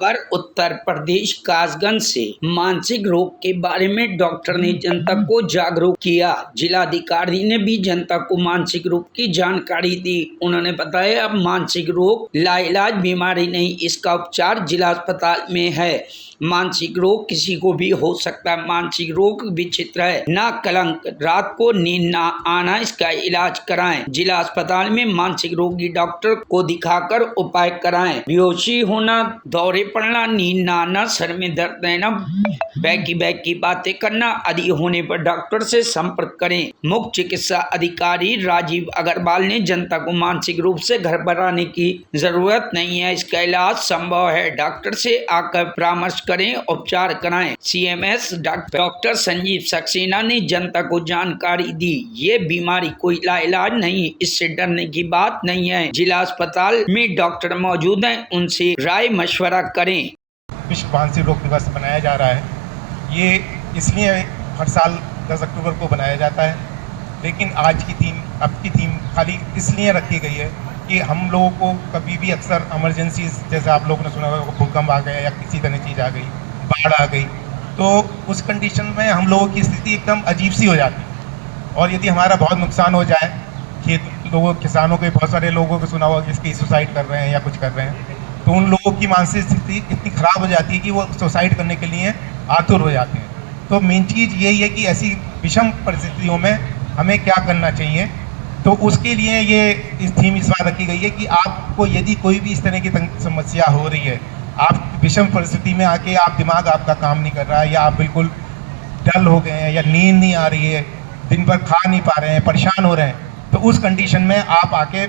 खबर उत्तर प्रदेश कासगंज से। मानसिक रोग के बारे में डॉक्टर ने जनता को जागरूक किया। जिलाधिकारी ने भी जनता को मानसिक रोग की जानकारी दी। उन्होंने बताया अब मानसिक रोग लाइलाज बीमारी नहीं, इसका उपचार जिला अस्पताल में है। मानसिक रोग किसी को भी हो सकता है। मानसिक रोग विचित्र है, ना कलंक, रात को नींद ना आना, इसका इलाज कराएं। जिला अस्पताल में मानसिक रोगी डॉक्टर को दिखाकर उपाय कराएं। बेहोशी होना, दौरे पड़ना, नींद ना आना, सर में दर्द रहना, बैकी बातें करना आदि होने पर डॉक्टर से संपर्क करें। मुख्य चिकित्सा अधिकारी राजीव अग्रवाल ने जनता को मानसिक रूप से घबराने की जरूरत नहीं है, इसका इलाज संभव है। डॉक्टर से आकर परामर्श करें, उपचार कराएं। सीएमएस डॉक्टर संजीव सक्सेना ने जनता को जानकारी दी। ये बीमारी कोई लाइलाज नहीं, इससे डरने की बात नहीं है। जिला अस्पताल में डॉक्टर मौजूद हैं, उनसे राय मशवरा करें। विश्व मानसिक रोग दिवस मनाया जा रहा है। ये इसलिए हर साल 10 अक्टूबर को बनाया जाता है, लेकिन अब की थीम खाली इसलिए रखी गई है कि हम लोगों को कभी भी अक्सर इमरजेंसीज, जैसे आप लोगों ने सुना होगा, भूकंप आ गया या किसी तरह चीज़ आ गई, बाढ़ आ गई, तो उस कंडीशन में हम लोगों की स्थिति एकदम अजीब सी हो जाती है। और यदि हमारा बहुत नुकसान हो जाए, किसानों के बहुत सारे लोगों को सुना होगा कि सुसाइड कर रहे हैं या कुछ कर रहे हैं, तो उन लोगों की मानसिक स्थिति इतनी ख़राब हो जाती है कि वो सुसाइड करने के लिए आतुर हो जाते हैं। तो मेन चीज़ यही है कि ऐसी विषम परिस्थितियों में हमें क्या करना चाहिए। तो उसके लिए ये इस थीम इस बार रखी गई है कि आपको यदि कोई भी इस तरह की समस्या हो रही है, आप विषम परिस्थिति में आके दिमाग आपका काम नहीं कर रहा है, या आप बिल्कुल डल हो गए हैं, या नींद नहीं आ रही है, दिन भर खा नहीं पा रहे हैं, परेशान हो रहे हैं, तो उस कंडीशन में आप आके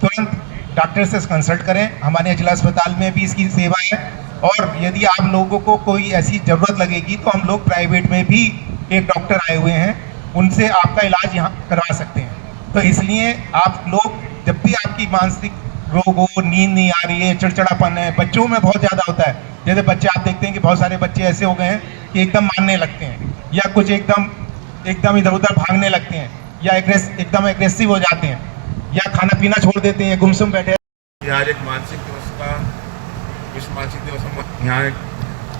तुरंत डॉक्टर से कंसल्ट करें। हमारे जिला अस्पताल में भी इसकी सेवा है, और यदि आप लोगों को कोई ऐसी ज़रूरत लगेगी तो हम लोग प्राइवेट में भी एक डॉक्टर आए हुए हैं, उनसे आपका इलाज यहाँ करवा सकते हैं। तो इसलिए आप लोग जब भी आपकी मानसिक रोग हो, नींद नहीं आ रही है, चिड़चिड़ापन है, बच्चों में बहुत ज़्यादा होता है। जैसे बच्चे, आप देखते हैं कि बहुत सारे बच्चे ऐसे हो गए हैं कि एकदम मारने लगते हैं, या कुछ एकदम इधर उधर भागने लगते हैं, या एकदम एग्रेसिव हो जाते हैं, या खाना पीना छोड़ देते हैं, गुमसुम बैठे। आज एक मानसिक दिवस का, विश्व मानसिक दिवस यहाँ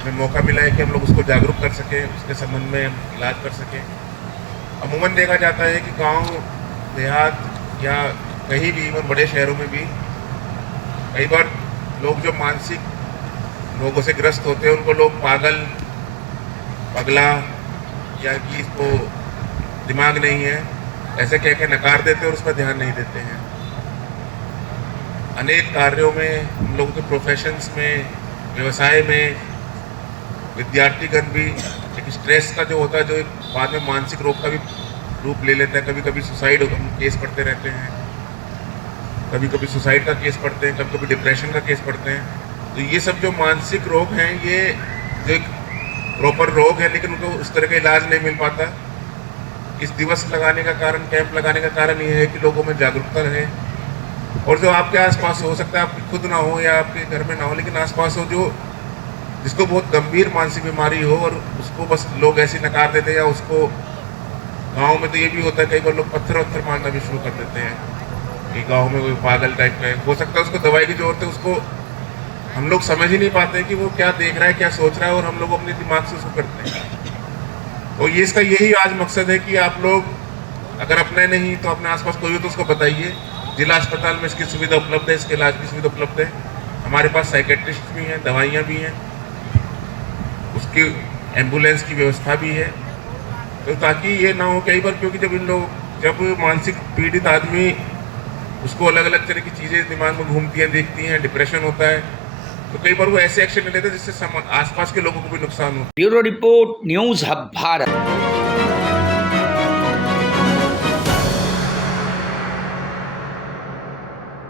में मौका मिला है कि हम लोग उसको जागरूक कर सकें, उसके संबंध में इलाज कर सकें। अमूमन देखा जाता है कि गांव देहात या कहीं भी, और बड़े शहरों में भी कई बार लोग जो मानसिक रोगों से ग्रस्त होते हैं उनको लोग पागल, पगला, या कि इसको दिमाग नहीं है, ऐसे कह के नकार देते हैं और उस पर ध्यान नहीं देते हैं। अनेक कार्यों में, हम लोगों के प्रोफेशंस में, व्यवसाय में, विद्यार्थीगण भी एक स्ट्रेस का जो होता है, जो एक बाद में मानसिक रोग का भी रूप ले लेता है। कभी कभी सुसाइड केस पढ़ते रहते हैं, कभी कभी सुसाइड का केस पढ़ते हैं, कभी कभी डिप्रेशन का केस पढ़ते हैं। तो ये सब जो मानसिक रोग हैं, ये जो एक प्रॉपर रोग है, लेकिन उनको उस तरह का इलाज नहीं मिल पाता। इस दिवस लगाने का कारण, कैंप लगाने का कारण ये है कि लोगों में जागरूकता रहे, और जो आपके आसपास हो सकता है, आपकी खुद ना हो या आपके घर में ना हो, लेकिन आसपास हो जो जिसको बहुत गंभीर मानसिक बीमारी हो, और उसको बस लोग ऐसे नकार देते हैं। या उसको गांव में तो ये भी होता है, कई बार लोग पत्थर मारना भी शुरू कर देते हैं कि गांव में कोई पागल टाइप का है, हो सकता है उसको दवाई की जरूरत है, उसको हम लोग समझ ही नहीं पाते कि वो क्या देख रहा है, क्या सोच रहा है, और हम लोग अपने दिमाग से उसको करते हैं। तो ये इसका यही आज मकसद है कि आप लोग अगर अपने नहीं तो अपने आसपास कोई हो तो उसको बताइए। जिला अस्पताल में इसकी सुविधा उपलब्ध है, इसके इलाज की सुविधा उपलब्ध है। हमारे पास साइकेट्रिस्ट भी हैं, दवाइयाँ भी हैं, उसकी एम्बुलेंस की व्यवस्था भी है। तो ताकि ये ना हो कई बार, क्योंकि जब मानसिक पीड़ित आदमी, उसको अलग अलग तरह की चीज़ें दिमाग में घूमती हैं, देखती हैं, डिप्रेशन होता है, तो कई बार वो ऐसे एक्शन ले लेते हैं जिससे आसपास के लोगों को भी नुकसान हो। Bureau report, news hub Bharat.